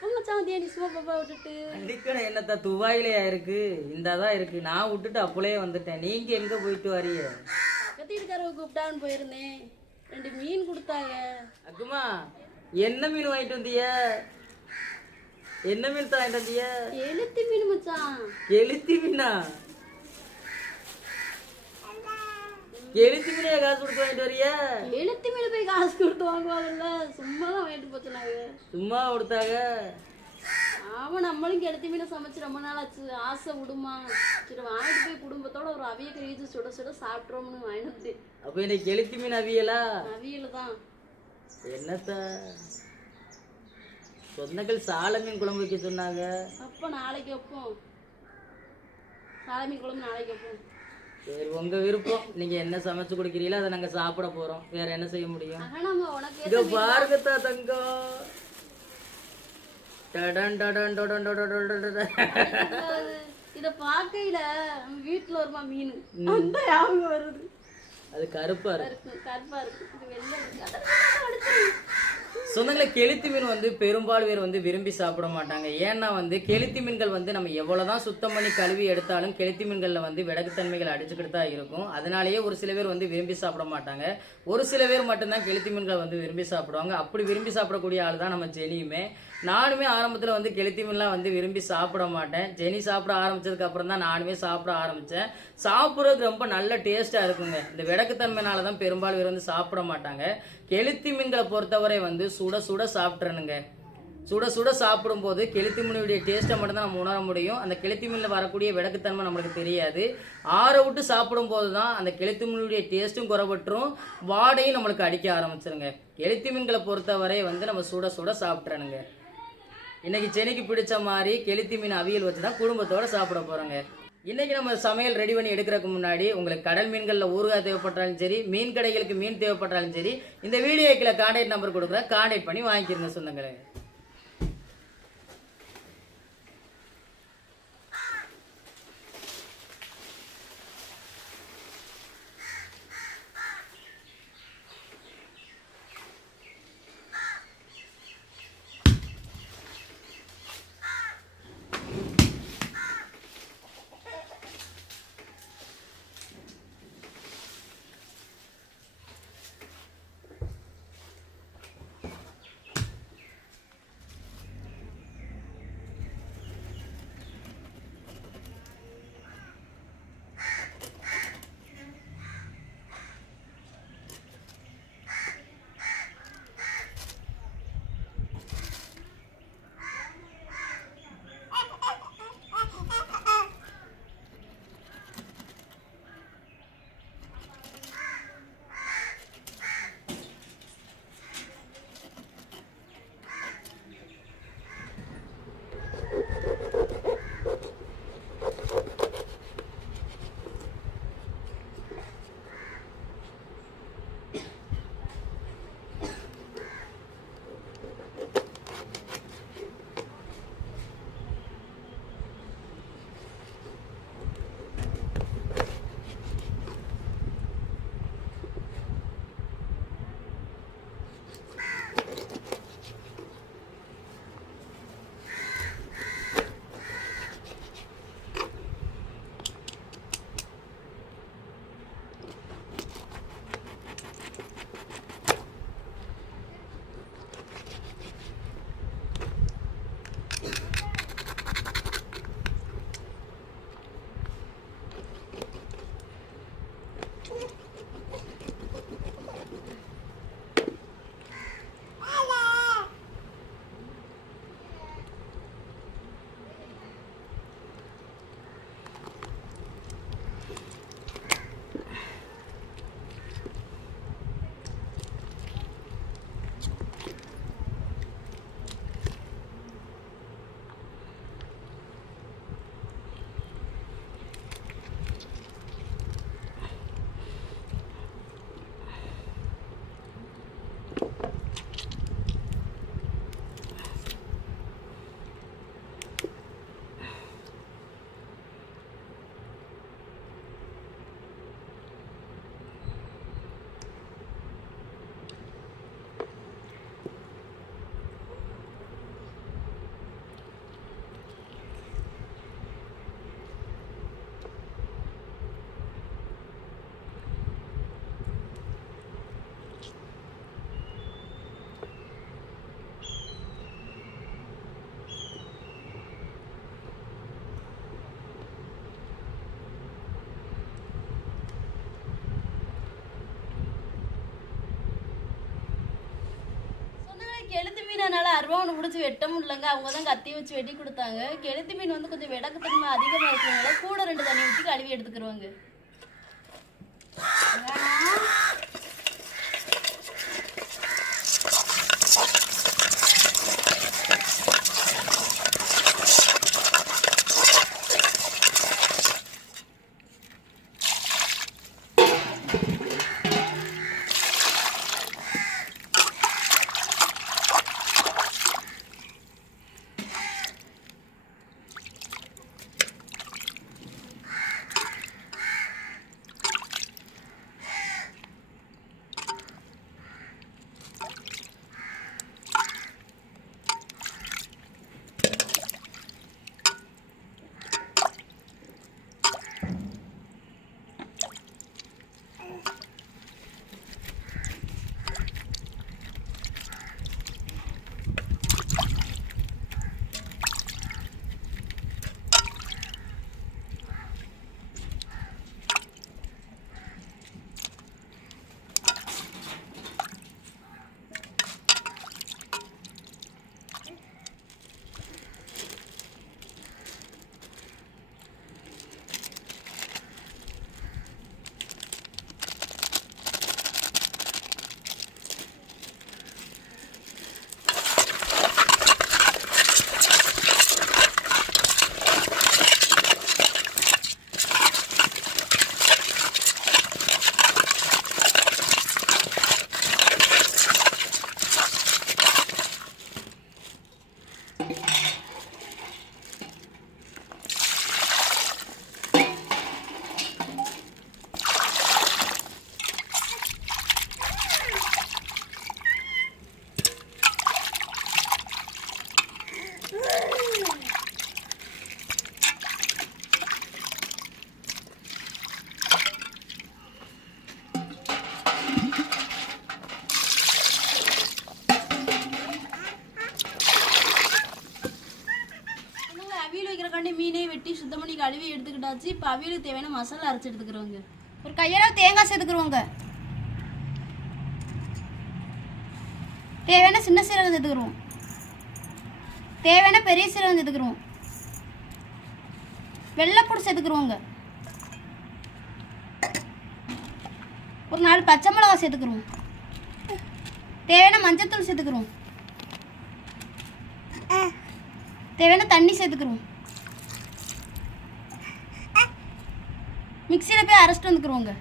எப்போ மச்சான் வந்தியா நீ சும்மா பாப்பா விட்டுட்டு? அடிக்கணும் என்னத்த துபாயிலையா இருக்கு, இந்தாதான் இருக்கு. நான் விட்டுட்டு அப்பளே வந்துட்டேன். நீங்க எங்க போயிட்டு வரீங்க? பக்கத்து வீட்டுக்காரங்க கூப்பிட்டான்னு போயிருந்தேன். 2 மீன் கொடுத்தாங்க. அக்குமா என்ன மீன் வாங்கிட்டு வந்திய? என்ன மீன் தான் வாங்கிட்டு வந்திய? எழுத்து மீன் மச்சான். எழுத்தி மீனா? எழுத்தி மீனே காசு கொடுத்து வாங்கிட்டு வரியா? எழுத்து மீன் போய் காசு கொடுத்து வாங்குவாங்கல்ல, சும்மா தான் வாங்கிட்டு போச்சுனாங்க. சும்மா கொடுத்தாங்க. ஆமா, நம்மளும் எழுத்து மீனை சமைச்சு ரொம்ப நாள் ஆச்சு. ஆசை விடுமா, சரி வாங்கிட்டு போய் குடும்பத்தோட ஒரு அவிய கறிச்சு சுட சுட சாப்பிட்றோம்னு வாங்கிட்டு. அப்ப இன்னைக்கு எழுத்தி மீன் அவியலா? அவியல தான். என்னத்த சொந்தங்கள் சால மீன் குழம்பு வைக்க சொன்னாங்க. அப்போ நாளைக்கு வைப்போம். சாலமி குழம்பு நாளைக்கு வைப்போம். சரி, உங்க விருப்பம். நீங்க என்ன சமைச்சு கொடுக்குறீங்களோ அதை நாங்க சாப்பிட போறோம். வேற என்ன செய்ய முடியும்? இதோ பாருங்கத்தா தங்கம். டடன் டடன் டடன் டடன் டடன். இத பார்க்கையில வீட்டுல வருமா மீன், அந்த ஞாபகம் வருது. அது கருப்பா இருக்கு. கருப்பா இருக்கு. இது வெள்ளை இருக்கு. சொந்தங்களை கெளுத்தி மீன் வந்து பெரும்பாலும் பேர் வந்து விரும்பி சாப்பிட மாட்டாங்க. ஏன்னா வந்து கெளுத்தி மீன்கள் வந்து நம்ம எவ்வளவுதான் சுத்தம் பண்ணி கழுவி எடுத்தாலும் கெளுத்தி மீன்கள்ல வந்து விடக்குத்தன்மைகள் அடிச்சுக்கிட்டு தான் இருக்கும். அதனாலேயே ஒரு சில பேர் வந்து விரும்பி சாப்பிட மாட்டாங்க. ஒரு சில பேர் மட்டும்தான் கெளுத்தி மீன்கள் வந்து விரும்பி சாப்பிடுவாங்க. அப்படி விரும்பி சாப்பிடக்கூடிய ஆள் தான் நம்ம ஜெனியுமே. நானுமே ஆரம்பத்தில் வந்து கெளுத்தி மீன்லாம் வந்து விரும்பி சாப்பிட மாட்டேன். ஜெனி சாப்பிட ஆரம்பிச்சதுக்கு அப்புறம் தான் நானுமே சாப்பிட ஆரம்பித்தேன். சாப்பிட்றதுக்கு ரொம்ப நல்ல டேஸ்ட்டாக இருக்குங்க. இந்த விடக்குத்தன்மைனால தான் பெரும்பாலும் பேர் வந்து சாப்பிட மாட்டாங்க. கெளுத்தி மீன்களை பொறுத்தவரை வந்து சுட சுட சாப்பிட்றனுங்க. சுட சுட சாப்பிடும்போது கெளுத்தி மீனுடைய டேஸ்ட்டை மட்டும்தான் நம்ம உணர முடியும். அந்த கெளுத்தி மீனில் வரக்கூடிய விடக்குத்தன்மை நம்மளுக்கு தெரியாது. ஆற விட்டு சாப்பிடும்போது தான் அந்த கெளுத்தி மீனுடைய டேஸ்ட்டும் குறைபற்றும், வாடையும் நம்மளுக்கு அடிக்க ஆரம்பிச்சிருங்க. கெளுத்தி மீன்களை பொறுத்தவரை வந்து நம்ம சுட சுட சாப்பிட்றனுங்க. இன்னைக்கு சென்னைக்கு பிடிச்ச மாதிரி கெளுத்தி மீன் அவியல் வச்சு தான் குடும்பத்தோட சாப்பிட போறோங்க. இன்னைக்கு நம்ம சமையல் ரெடி பண்ணி எடுக்கிறதுக்கு முன்னாடி உங்களுக்கு கடல் மீன்களில் ஊறுகாய் தேவைப்பட்டாலும் சரி, மீன் கடைகளுக்கு மீன் தேவைப்பட்டாலும் சரி, இந்த வீடியோக்கில் கான்டாக்ட் நம்பர் கொடுக்குறேன். கான்டாக்ட் பண்ணி வாங்கிக்கிறங்க சொந்தங்களே. கெளுத்தி மீனால அருவாவனை பிடிச்சி வெட்ட முடியலங்க. அவங்க தான் கத்தி வச்சு வெட்டி கொடுத்தாங்க. கெளுத்தி மீன் வந்து கொஞ்சம் விடக்கத்தன்மை அதிகமாக இருக்கிறதுனால கூட 2 தண்ணி ஊற்றி கழுவி எடுத்துக்கிடுவாங்க. மீனை வெட்டி சுத்தம் பண்ணி கழுவி எடுத்துக்கிட்டாச்சு. இப்போ அவியலுக்கு தேவையான மசாலா அரைச்சி எடுத்துக்கிறோங்க. ஒரு கையளவு தேங்காய் சேர்த்துக்கிறோங்க. தேவையான சின்ன சீரகம் சேர்த்துக்கிறோம். தேவையான பெரிய சீரகம் சேர்த்துக்கிறோம். வெள்ளைப்பூடு சேர்த்துக்கிறோங்க. ஒரு 4 பச்சை மிளகாய் சேர்த்துக்கிறோம். தேவையான மஞ்சத்தூள் சேர்த்துக்கிறோம். தேவையான தண்ணி சேர்த்துக்கிறோம். மிக்சியில் போய் அரைச்சிட்டு வந்துக்கிறோங்க.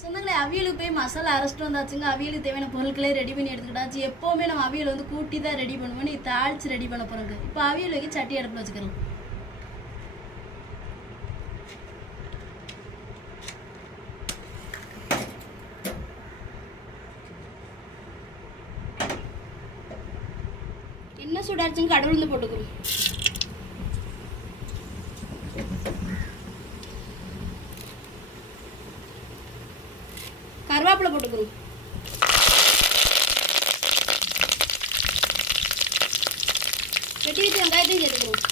சொன்னாங்களே அவியலுக்கு போய் மசாலா அரைச்சிட்டு வந்தாச்சுங்க. அவியலுக்கு தேவையான பொருட்களே ரெடி பண்ணி எடுத்துக்கிட்டாச்சு. எப்போவுமே நம்ம அவியல் வந்து கூட்டி தான் ரெடி பண்ணுவோம். நீ தாளித்து ரெடி பண்ண போகிறோங்க. இப்போ அவியல் வைக்க சட்டி அடுப்பில் வச்சுக்கிறோம். என்ன சூடாச்சுங்க கடவுள் போட்டுக்கிறோம். கருவேப்பிலை போட்டுக்கிறோம். வெட்டி வச்சு வெங்காயத்தையும் சேர்த்துக்கிறோம்.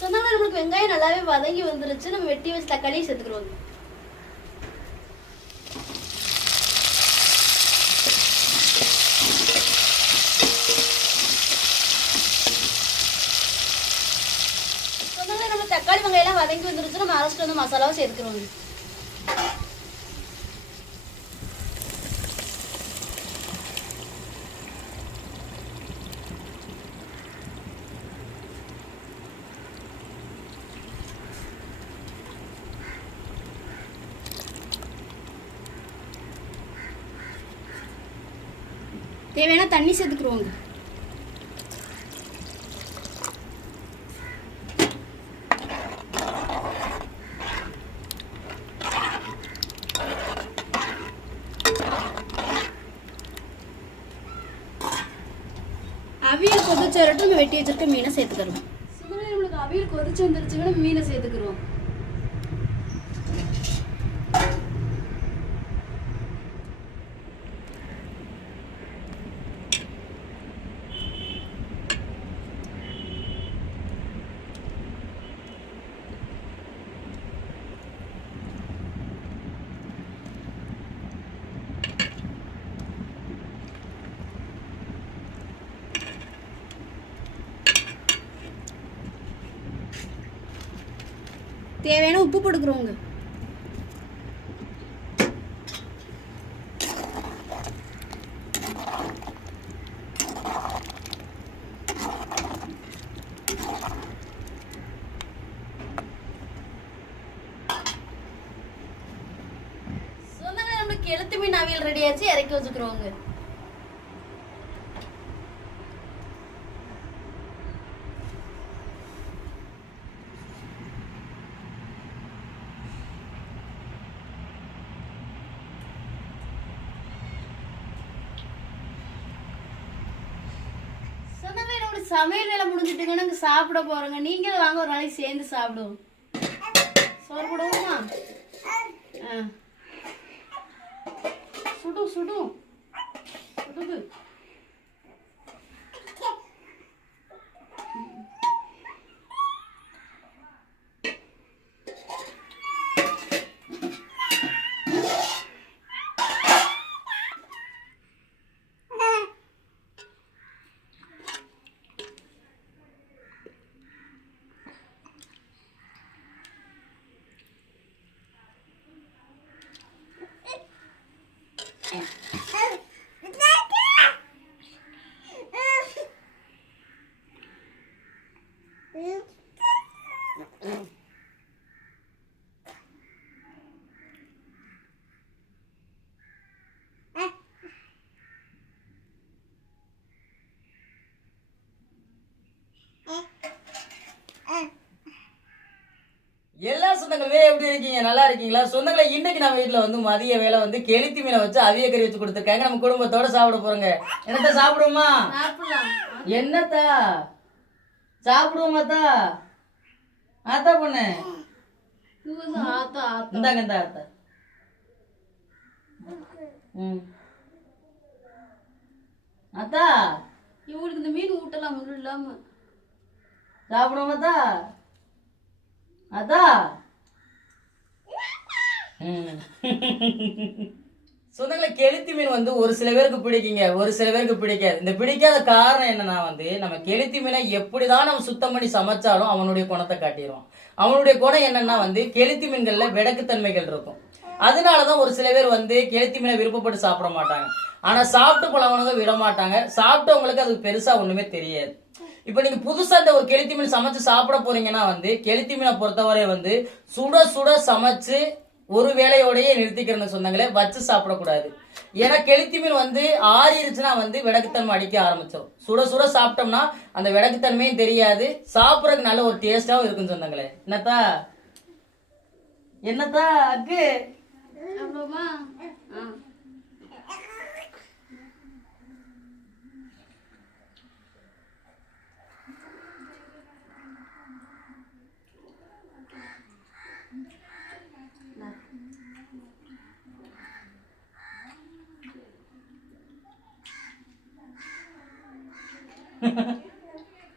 சொன்னாலும் நம்மளுக்கு வெங்காயம் நல்லாவே வதங்கி வந்துருச்சு. நம்ம வெட்டி வச்சு தக்காளியும் சேர்த்துக்கிறோம். தக்காளி வெங்காயம் வதங்கி வந்துருச்சு. நம்ம அரைச்சிட்டு வந்து மசாலாவும் சேர்த்துக்கிறோம். தேவையான தண்ணி சேர்த்துக்கிறோங்க. அவியல் கொதிச்சு வரட்டும். நம்ம வெட்டி வச்சிருக்க மீனை சேர்த்துக்கிறோம். நம்மளுக்கு அவியல் கொதிச்சு வந்துருச்சுன்னா மீனை சேர்த்துக்கிறோம். தேவையான உப்பு போட்டுக்கிறோங்க. சொன்னாங்க நம்மளுக்கு கெளுத்தி மீன் அவியல் ரெடி ஆச்சு, இறக்கி வச்சுக்கிறோங்க. சொன்னாங்க நம்மளுக்கு சமையல் வேலை முடிஞ்சிட்டுங்க, நாங்க சாப்பிட போறோங்க. நீங்க வாங்க ஒரு நாளைக்கு சேர்ந்து சாப்பிடுவோம். சோறு போடுவோமா? சுடு சுடு சுடுது. எல்லா சொந்தங்களே எப்படி இருக்கீங்க? நல்லா இருக்கீங்களா? சொந்தங்களே, இன்னைக்கு நம்ம வீட்டுல வந்து மதிய வேலை வந்து கெளுத்தி மீனை வச்சு அவிய கறி வச்சு கொடுத்துருக்காங்க. நம்ம குடும்பத்தோட சாப்பிட போறோங்க. என்னத்தா சாப்பிடுவோமா? சாப்பிடலாம். என்னத்தா சாப்பிடுவோமாத்தா? ஆத்தா பொண்ணு இது வந்து ஆத்தா ஆத்தா. இந்தாங்க இந்த ஆத்தா. அத்தா இவங்களுக்கு இந்த மீன் ஊட்டலாம் முள்ளு இல்லாம. சாப்பிடுவோமாத்தா? அதா சொந்தங்களே, கெளுத்தி மீன் வந்து ஒரு சில பேருக்கு பிடிக்குங்க, ஒரு சில பேருக்கு பிடிக்காது. இந்த பிடிக்காத காரணம் என்னன்னா வந்து நம்ம கெளுத்தி மீனை எப்படிதான் நம்ம சுத்தம் பண்ணி சமைச்சாலும் அவனுடைய குணத்தை காட்டிடுவான். அவனுடைய குணம் என்னன்னா வந்து கெளுத்தி மீன்கள்ல விடக்குத்தன்மைகள் இருக்கும். அதனாலதான் ஒரு சில பேர் வந்து கெளுத்தி மீனை விருப்பப்பட்டு சாப்பிட மாட்டாங்க. ஆனா சாப்பிட்டு பழவனவங்க விட மாட்டாங்க. சாப்பிட்டவங்களுக்கு அது பெருசா ஒண்ணுமே தெரியாது. இப்ப நீங்க புதுசா இந்த ஒரு கெளுத்தி மீன் சமைச்சு சாப்பிட போறீங்கன்னா வந்து கெளுத்தி மீனை பொறுத்தவரை வந்து சுட சுட சமைச்சு ஒரு வேளையோடயே நிறுத்திக்கிறேன்னு சொன்னாங்களே, வச்சு சாப்பிடக்கூடாது. ஏன்னா கெளுத்தி மீன் வந்து ஆறிடுச்சுன்னா வந்து விடக்குத்தன்மை அடிக்க ஆரம்பிச்சிடும். சுட சுட சாப்பிட்டோம்னா அந்த விடக்குத்தன்மையும் தெரியாது, சாப்பிடறதுக்கு நல்ல ஒரு டேஸ்டாவும் இருக்குன்னு சொன்னாங்களே. என்னத்தா என்னத்தா அக்கு அவ்வளோமா?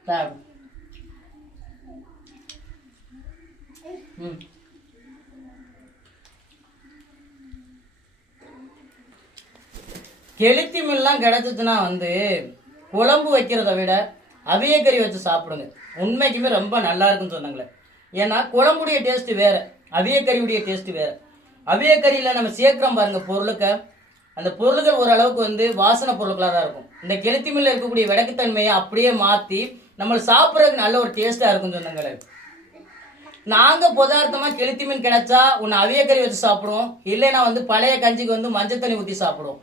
சாப்பிடு. கெளுத்தி மீன்லாம் கிடைச்சிச்சுன்னா வந்து குழம்பு வைக்கிறத விட அவியக்கறி வச்சு சாப்பிடுங்க. உண்மைக்குமே ரொம்ப நல்லா இருக்குன்னு சொன்னாங்களே. ஏன்னா குழம்புடைய டேஸ்ட் வேற, அவியக்கறியுடைய டேஸ்ட் வேற. அவியக்கறியில நம்ம சேர்க்கிறோம் பாருங்க பொருளுக்கு, அந்த பொருள்கள் ஓரளவுக்கு வந்து வாசனை பொருட்களாக தான் இருக்கும். இந்த கெளுத்தி மீன்ல இருக்கக்கூடிய விடக்குத்தன்மையை அப்படியே மாத்தி நம்ம சாப்பிட்றதுக்கு நல்ல ஒரு டேஸ்டா இருக்குன்னு சொன்னாங்களே. நாங்க பதார்த்தமா கெளுத்தி மீன் கிடைச்சா ஒன்னு அவியக்கறி வச்சு சாப்பிடுவோம், இல்லைன்னா வந்து பழைய கஞ்சிக்கு வந்து மஞ்சள் தண்ணி ஊற்றி சாப்பிடுவோம்.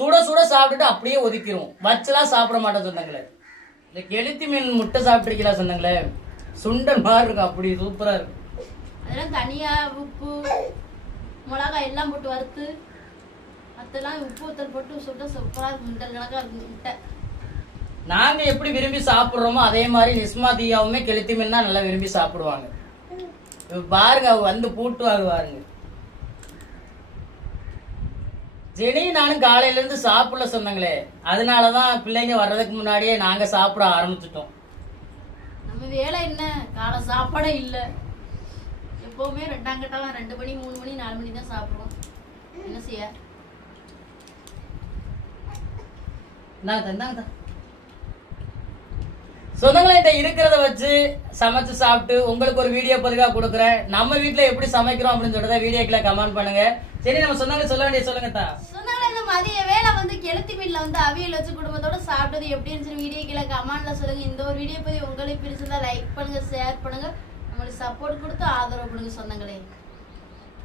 சுட சுட சாப்பிட்டுட்டு அப்படியே ஒதுக்கிடுவோம், வச்சுலாம் சாப்பிட மாட்டோம் சொன்னாங்களே. இந்த கெளுத்தி மீன் முட்டை சாப்பிட்டுருக்கீங்களா சொன்னாங்களே, சுண்டல் மாதிரி இருக்கும், அப்படி சூப்பரா இருக்கும். அதெல்லாம் தனியா உப்பு மிளகாய் எல்லாம் போட்டு வறுத்து அதெல்லாம் உப்பு ஊத்தல் போட்டு சுட்ட சூப்பரா இருக்கும். முட்டல் கணக்கா இருக்கும் முட்டை. நாங்க எப்படி விரும்பி சாப்பிடுறோமோ அதே மாதிரி நிஸ்மா தீயாவுமே கெளுத்தி மீன் தான் நல்லா விரும்பி சாப்பிடுவாங்க. பாருங்க, அவ வந்து பூட்டுவாங்க பாருங்க. ஜெனி நானும் காலையில இருந்து சாப்பிடல சொன்னாங்களே, அதனாலதான் பிள்ளைங்க வர்றதுக்கு முன்னாடியே நாங்க சாப்பிட ஆரம்பிச்சிட்டோம். நம்ம வேலை என்ன, காலை சாப்பாடே இல்லை. எப்பவுமே 2 கட்டலாம் 2 மணி 3 மணி 4 மணி தான் சாப்பிடுவோம். என்ன செய்ய? நான் தந்தாங்க சொந்தங்களை இருக்கிறத வச்சு சமைச்சு சாப்பிட்டு உங்களுக்கு ஒரு வீடியோ பதிவா கொடுக்குறேன். நம்ம வீட்டுல எப்படி சமைக்கிறோம் அப்படின்னு சொல்றத வீடியோக்குள்ள கமெண்ட் பண்ணுங்க. சரி, நம்ம சொந்தங்களை சொல்ல வேண்டிய சொல்லுங்க. சொன்னாங்களே இந்த மதிய வேலை வந்து கெளுத்தி மீன்ல வந்து அவியல் வச்சு குடும்பத்தோட சாப்பிட்டது எப்படி இருந்துச்சு வீடியோ கீழே கமெண்ட்ல சொல்லுங்க. இந்த ஒரு வீடியோ பத்தி உங்களுக்கு பிடிச்சிருந்தா லைக் பண்ணுங்க, ஷேர் பண்ணுங்க, நம்மளுக்கு சப்போர்ட் கொடுத்து ஆதரவு பண்ணுங்க சொந்தங்களே.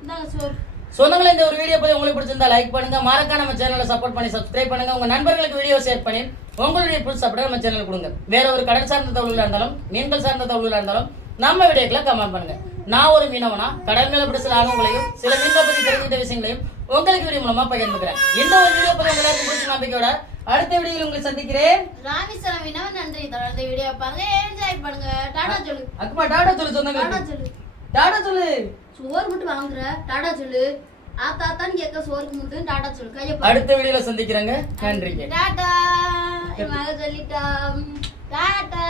இந்தாங்க சோறு. சொந்தங்களே, இந்த ஒரு வீடியோ பத்தி உங்களுக்கு பிடிச்சிருந்தா லைக் பண்ணுங்க, மறக்காம நம்ம சேனலை சப்போர்ட் பண்ணி சப்ஸ்கிரைப் பண்ணுங்க, உங்க நண்பர்களுக்கு வீடியோ ஷேர் பண்ணி உங்களுடைய புல் சப்போர்ட் நம்ம சேனலுக்கு கொடுங்க. வேற ஒரு கடல் சார்ந்த தகவல்களா இருந்தாலும் மீன்கள் சார்ந்த தகவல்களா இருந்தாலும் நம்ம வீடியோக்குள்ள கமெண்ட் பண்ணுங்க. நான் ஒரு மீனவனா கடல் மேல பிடிச்ச அனுபவங்களையும் சில மீன்களை பத்தி தெரிஞ்சிட்ட விஷயங்களையும் உங்களுக்கு வீடியோ மூலமா பகிர்ந்துக்கிறேன். இந்த ஒரு வீடியோ பத்தி உங்களுக்கு பிடிச்ச நம்பிக்கையோட அடுத்த வீடியோவில் உங்களை சந்திக்கிறேன். ராமேஸ்வரம் மீனவன் நன்றி. தொடர்ந்து வீடியோ பாருங்க, என்ஜாய் பண்ணுங்க. டாடா சொல்லு. அக்குமா டாடா சொல்லு சொந்தங்களே. டாடா சொல்லு. டாடா சொல்லு. சோறு மட்டும் வாங்குற டாடா சொல்லு. ஆத்தாத்தான்னு கேட்க சோறுக்கு முந்து டாடா சொல்லு. கைய அடுத்த வீடியோல சந்திக்கிறேங்க. நன்றிங்க. டாடா. மக சொல்லிட்டா. டாடா.